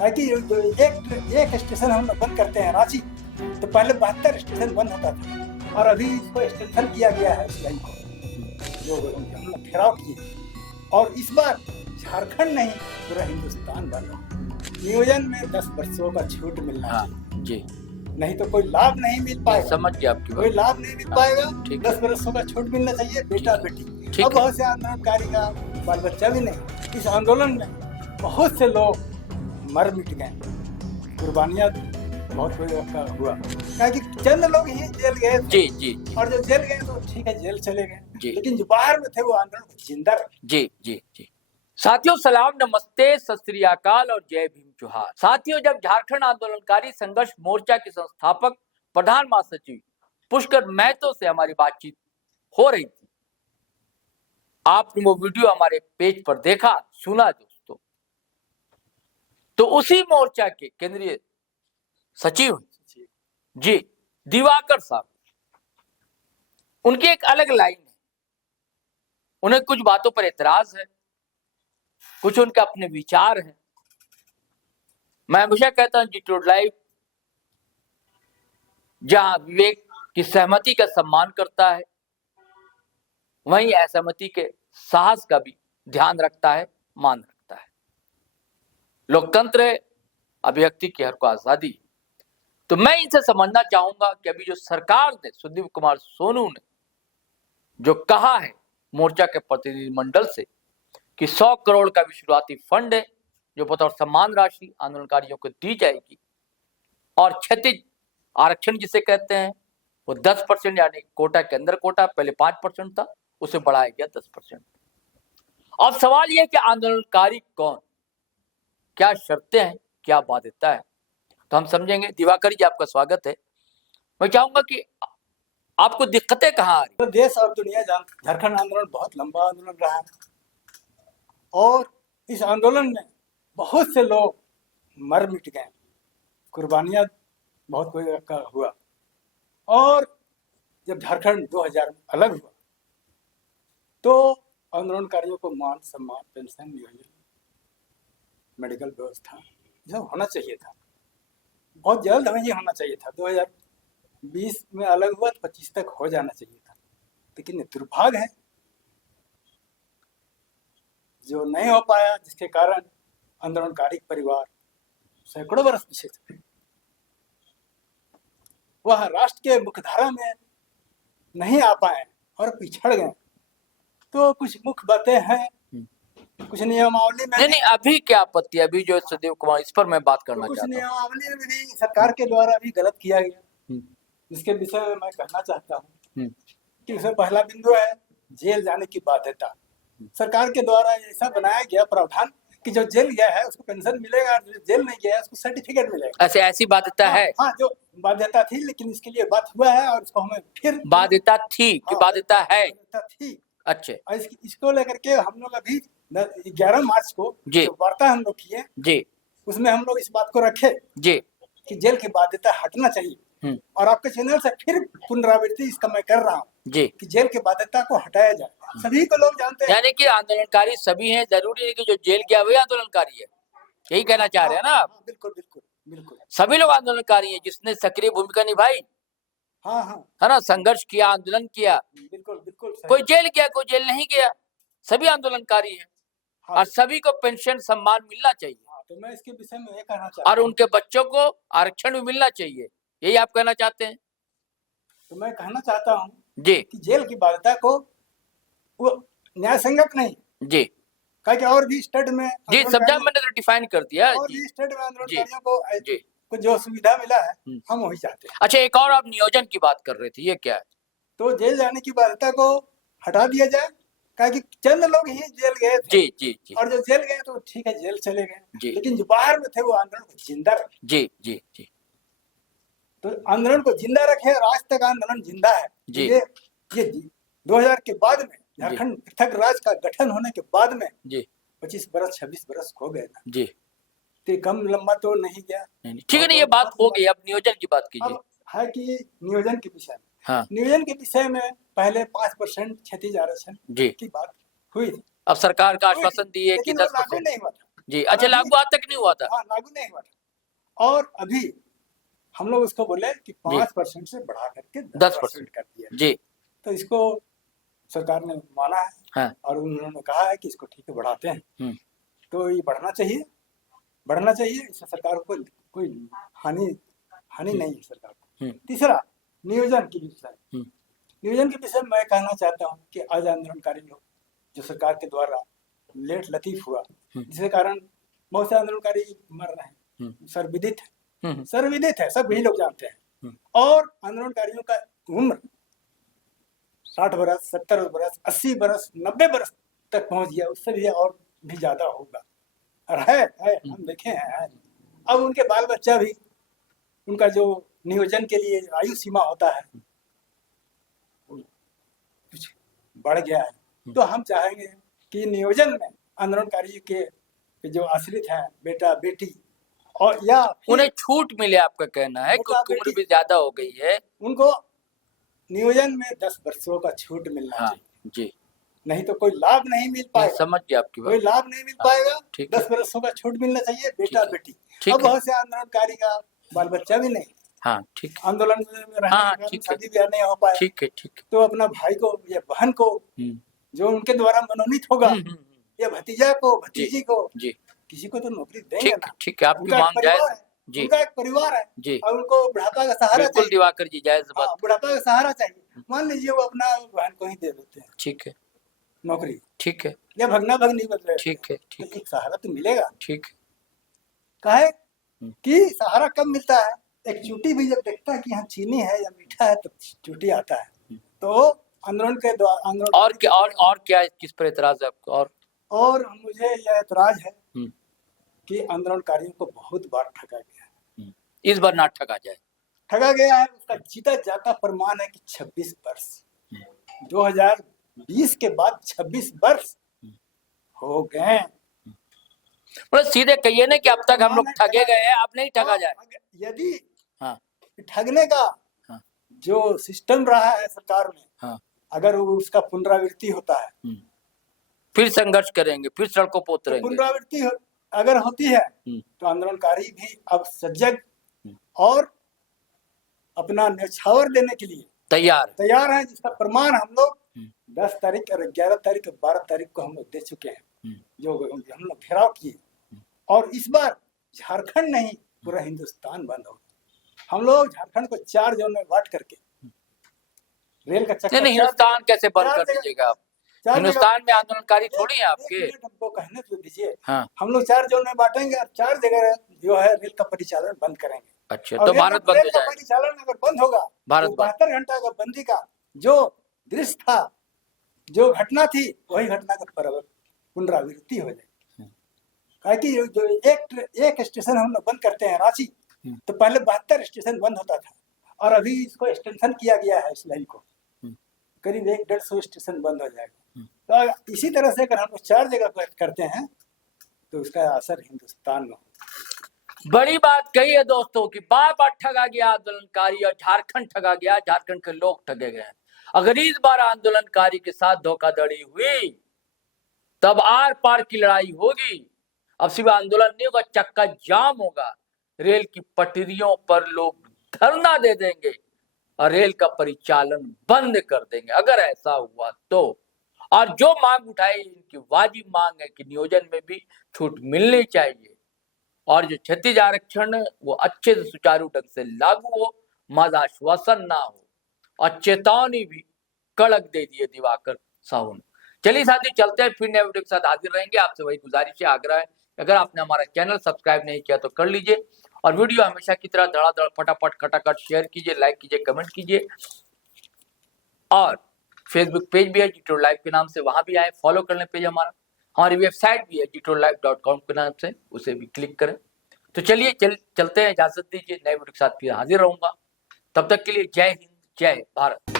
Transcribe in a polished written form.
है कि जो एक स्टेशन हम लोग बंद करते हैं रांची, तो पहले 72 स्टेशन बंद होता था और अभी इसको एक्सटेंशन किया गया है इस लाइन को, जो हम लोग घेराव किए। और इस बार झारखंड नहीं पूरा हिंदुस्तान बंद है। नियोजन में 10 वर्षों का छूट मिलना चाहिए जी, नहीं तो कोई लाभ नहीं मिल पाएगा। समझ गया आपकी कोई बात। लाभ नहीं मिल पाएगा। ठीक 10 वर्षों का छूट मिलना चाहिए बेटा बेटी। ठीक अब बहुत से आंदोलनकारी का बाल बच्चा भी नहीं। इस आंदोलन में बहुत से लोग मर मिट गए, कुर्बानियां बहुत का हुआ, क्योंकि चंद लोग ही जेल गए जी जी जी और जो जेल गए तो ठीक है जेल चले जी। गए, लेकिन जो बाहर में थे वो आंदोलन जिंदा रहे। जी जी जी। साथियों सलाम, नमस्ते, सत श्री अकाल और जय भीम जोहार। साथियों, जब झारखंड आंदोलनकारी संघर्ष मोर्चा के संस्थापक प्रधान महासचिव पुष्कर महतो से हमारी बातचीत हो रही थी, आपने वो वीडियो हमारे पेज पर देखा, सुना दोस्तों, तो उसी मोर्चा के केंद्रीय सचिव जी दिवाकर साहब, उनकी एक अलग लाइन है। उन्हें कुछ बातों पर एतराज है, कुछ उनके अपने विचार हैं। मैं हमेशा कहता हूं जी टूड लाइफ जहां विवेक की सहमति का सम्मान करता है, वहीं असहमति के साहस का भी ध्यान रखता है, मान रखता है। लोकतंत्र है, अभिव्यक्ति की हर को आजादी। तो मैं इनसे समझना चाहूंगा कि अभी जो सरकार ने, सुदीप कुमार सोनू ने जो कहा है मोर्चा के प्रतिनिधिमंडल से कि 100 करोड़ का भी शुरुआती फंड है जो बतौर सम्मान राशि आंदोलनकारियों को दी जाएगी, और क्षतिज आरक्षण जिसे कहते हैं वो 10% यानी कोटा के अंदर कोटा, पहले 5% था, उसे बढ़ाया गया 10%। अब सवाल यह है कि आंदोलनकारी कौन, क्या शर्तें हैं, क्या बाध्यता है, तो हम समझेंगे। दिवाकर जी आपका स्वागत है। मैं चाहूंगा कि आपको दिक्कतें कहाँ आ रही? तो देश और दुनिया जानती, झारखंड आंदोलन बहुत लंबा आंदोलन रहा है और इस आंदोलन में बहुत से लोग मर मिट गए, कुर्बानियां बहुत कोई का हुआ। और जब झारखंड 2000 में अलग हुआ तो आंदोलनकारियों को मान सम्मान, पेंशन, नियोजन, मेडिकल व्यवस्था ये सब होना चाहिए था, बहुत जल्द हमें ये होना चाहिए था। 2020 में अलग हुआ तो 25 तक हो जाना चाहिए था, लेकिन दुर्भाग्य है जो नहीं हो पाया, जिसके कारण आंदोलनकारी परिवार सैकड़ों वर्ष पीछे थे, वह राष्ट्र के मुख्यधारा में नहीं आ पाए और पिछड़ गए। तो कुछ मुख्य बातें हैं, कुछ नियमावली में नहीं, अभी क्या आपत्ति है? अभी जो सुदीप कुमार, इस पर मैं बात करना कुछ चाहता हूँ। नियमावली में भी सरकार के द्वारा भी गलत किया गया, जिसके विषय में मैं कहना चाहता हूँ कि उसमें पहला बिंदु है जेल जाने की बाध्यता। सरकार के द्वारा ऐसा बनाया गया प्रावधान कि जो जेल गया है उसको पेंशन मिलेगा, जो जेल नहीं गया है उसको सर्टिफिकेट मिलेगा। ऐसी बाध्यता है? हाँ, जो बाध्यता थी, लेकिन इसके लिए बात हुआ है और उसको हमें फिर बाध्यता थी कि बाध्यता है? बाध्यता थी। अच्छे, और इसको लेकर के हम लोग अभी 11 मार्च को जी जो वार्ता हम लोग किए जी उसमें हम लोग इस बात को रखे जी कि जेल की बाध्यता हटना चाहिए। और आपके चैनल से फिर पुनरावृत्ति इसका मैं कर रहा हूँ जी कि जेल की बाध्यता को हटाया जाए। सभी को लोग जानते हैं, यानी कि आंदोलनकारी सभी हैं, जरूरी है कि जो जेल गया वही आंदोलनकारी है, यही कहना चाह रहे हैं ना आप? बिल्कुल बिल्कुल बिल्कुल, सभी लोग आंदोलनकारी हैं जिसने सक्रिय भूमिका निभाई, हाँ हाँ, है ना, संघर्ष किया, आंदोलन किया। बिल्कुल बिल्कुल सही। कोई जेल गया, कोई जेल नहीं गया, सभी आंदोलनकारी हैं। हाँ, और सभी को पेंशन सम्मान मिलना चाहिए, तो मैं इसके विषय में ये कहना चाहता और हूँ, उनके बच्चों को आरक्षण भी मिलना चाहिए, यही आप कहना चाहते हैं? तो मैं कहना चाहता हूँ जी कि जेल की बाध्यता को वो न्याय संगत नहीं, जी कि और भी स्टेट में जी, समझा, मैंने तो डिफाइन कर दिया और जी भी स्टेट में जी आंदोलनकारियों जी। को जो सुविधा मिला है हम वही चाहते हैं। अच्छा, एक और आप नियोजन की बात कर रहे थे, ये क्या है? तो जेल जाने की बाध्यता को हटा दिया जाए, कि चंद लोग ही जेल गए थे, जी जी जी और जो जेल गए तो ठीक है जेल चले जी। गए, लेकिन जो बाहर में थे वो आंदोलन को जिंदा रखे। जी जी जी तो आंदोलन को जिंदा रखे और आज तक आंदोलन जिंदा है जी। ये 2000 के बाद में झारखंड पृथक राज्य का गठन होने के बाद में जी 25 बरस 26 बरस हो गए ना, जी। तो कम लंबा तो नहीं गया। ठीक है ना, ये बात हो गई, अब नियोजन की बात कीजिए। अब है कि नियोजन के विषय में, हाँ नियोजन के विषय में पहले 5% क्षतिज आरक्षण जी, की बात हुई थी, अब सरकार का आश्वासन दिए कि लेकिन वो लागू 10%। नहीं हुआ था। जी। अच्छा, अभी- लागू आज तक नहीं हुआ था? हाँ, लागू नहीं हुआ था। और अभी हम लोग उसको बोले कि 5% से बढ़ा करके 10% कर दिया। जी। तो इसको सरकार ने माना है हाँ। और उन्होंने कहा है कि इसको ठीक है बढ़ाते हैं। हम्म। तो ये बढ़ना चाहिए। इससे सरकार को कोई हानि नहीं है सरकार को। तीसरा, नियोजन के विषय में मैं कहना चाहता हूँ कि आज आंदोलनकारी लोग जो सरकार के द्वारा लेट लतीफ हुआ, जिसके कारण बहुत से आंदोलनकारी मर रहे हैं, सर्वविदित है, सब यही लोग जानते हैं। और आंदोलनकारियों का उम्र 60 बरस, 70 बरस, 80 बरस, 90 बरस तक पहुंच गया, उससे भी और भी ज्यादा होगा। और है हम देखे हैं। अब उनके बाल बच्चा भी, उनका जो नियोजन के लिए आयु सीमा होता है कुछ बढ़ गया है। तो हम चाहेंगे कि नियोजन में आंदोलनकारी के जो आश्रित हैं, बेटा बेटी, और या उन्हें छूट मिले, आपका कहना है कि उनकी उम्र भी ज्यादा हो गई है, उनको नियोजन में 10 वर्षों का छूट मिलना चाहिए। जी। नहीं तो कोई लाभ नहीं मिल पाएगा। समझ गया आपकी बात। कोई लाभ नहीं मिल पाएगा। 10 है। वर्षों का छूट मिलना चाहिए, बेटा बेटी। ठीक अब है। बहुत से आंदोलनकारी का बाल बच्चा भी नहीं, हाँ, ठीक है। आंदोलन में रहने के शादी ब्याह नहीं हो पाया, ठीक है। तो अपना भाई को या बहन को जो उनके द्वारा मनोनीत होगा, या भतीजा को, भतीजी को, किसी को तो नौकरी देंगे ना। ठीक है, आपकी मांग जायज है जी। उनका एक परिवार है जी। और उनको बुढ़ापा का सहारा चाहिए। दिवाकर जी, जायज बात। बुढ़ापा का सहारा चाहिए। मान लीजिए वो अपना बहन को ही दे देते हैं, ठीक है, नौकरी, ठीक है, या भगना भगनी बदले, ठीक है, तो एक सहारा तो मिलेगा। ठीक है। काहे कि सहारा कब मिलता है? एक चूटी भी जब देखता है कि यहाँ चीनी है या मीठा है, तो चूटी आता है। तो आंदोलन के द्वारा और क्या किस पर एतराज है आपको? और मुझे यह एतराज है कि आंदोलनकारियों को बहुत बार ठगा गया है। इस बार ना ठगा जाए। ठगा गया है, उसका जीता जाता प्रमाण है कि 26 वर्ष 2020 के बाद 26 वर्ष हो गए। सीधे कहिए ना कि अब तक हम लोग ठगे गए हैं, अब नहीं ठगा जाए। यदि ठगने का जो सिस्टम रहा है सरकार में, अगर उसका पुनरावृत्ति होता है, फिर संघर्ष करेंगे, फिर सड़कों पर उतरेंगे। पुनरावृत्ति अगर होती है तो आंदोलनकारी भी अब सजग और अपना न्यौछावर देने के लिए तैयार है, जिसका प्रमाण हम लोग 10 तारीख और 11 तारीख और 12 तारीख को हम लोग दे चुके हैं, जो हम लोग घेराव किए। और इस बार झारखंड नहीं, पूरा हिंदुस्तान बंद हो गया। हम लोग झारखंड को 4 जोन में बांट करके रेल का चक्कर। नहीं, हिंदुस्तान कैसे बंद कर दीजिएगा आप? हिंदुस्तान में आंदोलनकारी थोड़ी है आपके। हमको कहने तो दीजिए। हम लोग 4 जोन में बांटेंगे और 4 जगह जो है रेल का परिचालन बंद करेंगे। अच्छा, तो भारत बंद हो जाएगा। परिचालन अगर बंद होगा, भारत 72 घंटा का बंदी का जो दृश्य था, जो घटना थी, वही घटना का पुनरावृत्ति हो जाएगी। कि जो एक स्टेशन हम लोग बंद करते हैं रांची, तो पहले 72 स्टेशन बंद होता था, और अभी इसको एक्सटेंशन किया गया है इस लाइन को, करीब 150 स्टेशन बंद हो जाएगा। तो इसी तरह से अगर हम लोग 4 जगह करते हैं तो उसका असर हिंदुस्तान में। बड़ी बात कही है दोस्तों कि बार बार ठगा गया आंदोलनकारी और झारखंड ठगा गया, झारखंड के लोग ठगे गए। अगर इस बार आंदोलनकारी के साथ धोखाधड़ी हुई तब आर पार की लड़ाई होगी। अब सिर्फ आंदोलन नहीं होगा, चक्का जाम होगा, रेल की पटरियों पर लोग धरना दे देंगे और रेल का परिचालन बंद कर देंगे अगर ऐसा हुआ तो। और जो मांग उठाई, इनकी वाजिब मांग है कि नियोजन में भी छूट मिलनी चाहिए और जो क्षतिज आरक्षण वो अच्छे से सुचारू ढंग से लागू हो, मद आश्वासन ना हो, और चेतावनी भी कड़क दे दिए दिवाकर साहू ने। चलिए साथी, चलते हैं, फिर नए वीडियो के साथ हाजिर रहेंगे। आपसे वही गुजारिश है, आग्रह है, अगर आपने हमारा चैनल सब्सक्राइब नहीं किया तो कर लीजिए, और वीडियो हमेशा की तरह धड़ाधड़ फटाफट खटाखट शेयर कीजिए, लाइक कीजिए, कमेंट कीजिए, और फेसबुक पेज भी है GTroll लाइव के नाम से, वहां भी आए, फॉलो कर लें पेज हमारा। हमारी वेबसाइट भी है GTrollLive.com के नाम से, उसे भी क्लिक करें। तो चलिए चलते हैं, इजाजत दीजिए, नए वीडियो के साथ फिर हाजिर रहूंगा। तब तक के लिए जय हिंद, जय भारत।